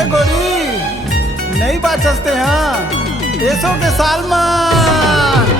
ए गोरी नहीं बात सस्ते हाँ ऐसो के सालमान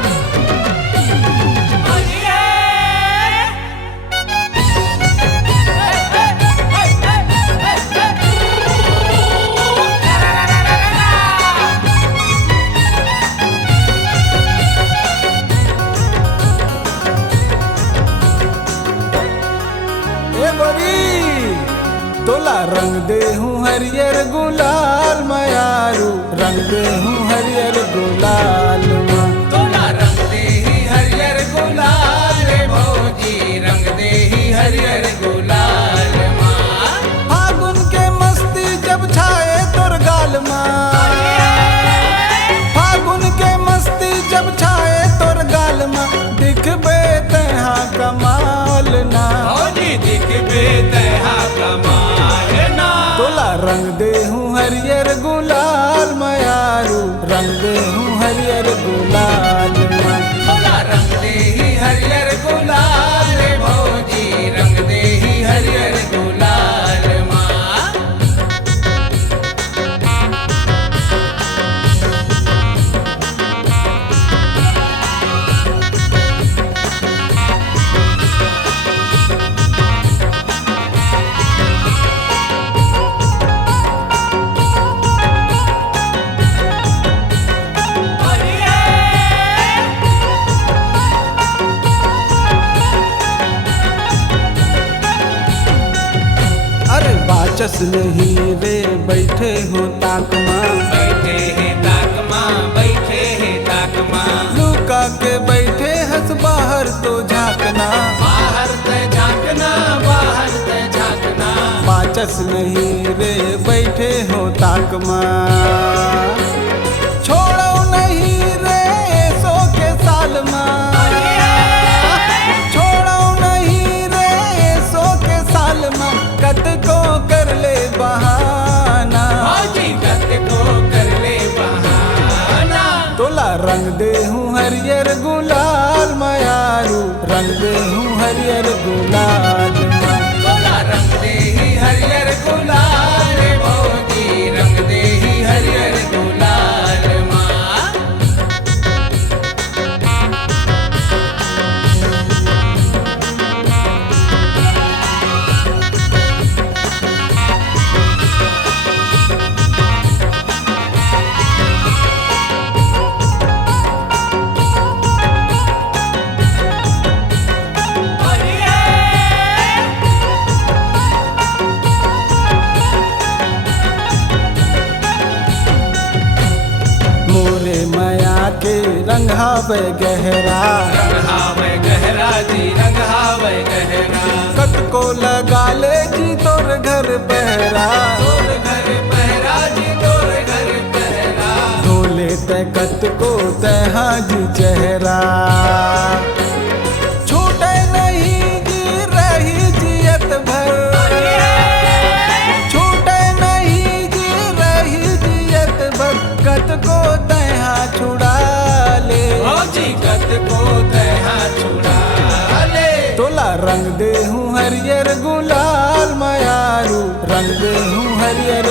तोला रंग दे हूँ हरियर गुलाल मयारू रंग दे हूँ हरियर गुलाल तोला रंग दे ही हरियर गुलाल रे भौजी रंग दे ही हरियर गुलाल फागुन के मस्ती जब छाए तोर गाल फागुन के मस्ती जब छाए तोर गाल दिखबे तहा कमाल ना भौजी दिखबे तहा कमाल ना तोला रंग दे हूँ हरियर गुलाल मयारू रंग दे हूँ हरियर गुलाल तोला रंग दे ही हरियर गुलाल रे भौजी रंग दे ही हरियर गुलाल बाचस नहीं रे बैठे हो ताकमा बैठे है ताकमा बैठे है ताकमा लुका के बैठे हंस बाहर तो झांकना बाहर ते झांकना बाहर ते झांकना बाचस नहीं रे बैठे हो ताकमा छोड़ो नहीं रे सो के सालमा छोड़ो नहीं रे सो के सालमा कत को कर ले बहाना भौजी कत को कर ले बहाना तोला रंग दे हूँ हरियर गुलाल मयारू रंग दे हूँ हरियर गुलाल तोला रंग दे ही हरियर गुलाल रे भौजी रंग दे ही हरियर गुलाल मोरे माया के रंग हावे गहरा जी रंग हावे गहरा कत को लगा ले जी तोर घर पहरा तोर घर पहरा जी तोर घर पहरा धोले ते कत को तहा जी चेहरा छूटे नहीं जी रही जियत भर छूटे नहीं जी रही जियत भर कत को तहा छुड़ा ले भौजी कत को तहा छुड़ा ले तोला रंग दे हूँ हरियर गुलाल मयारू रंग दे हूँ हरियर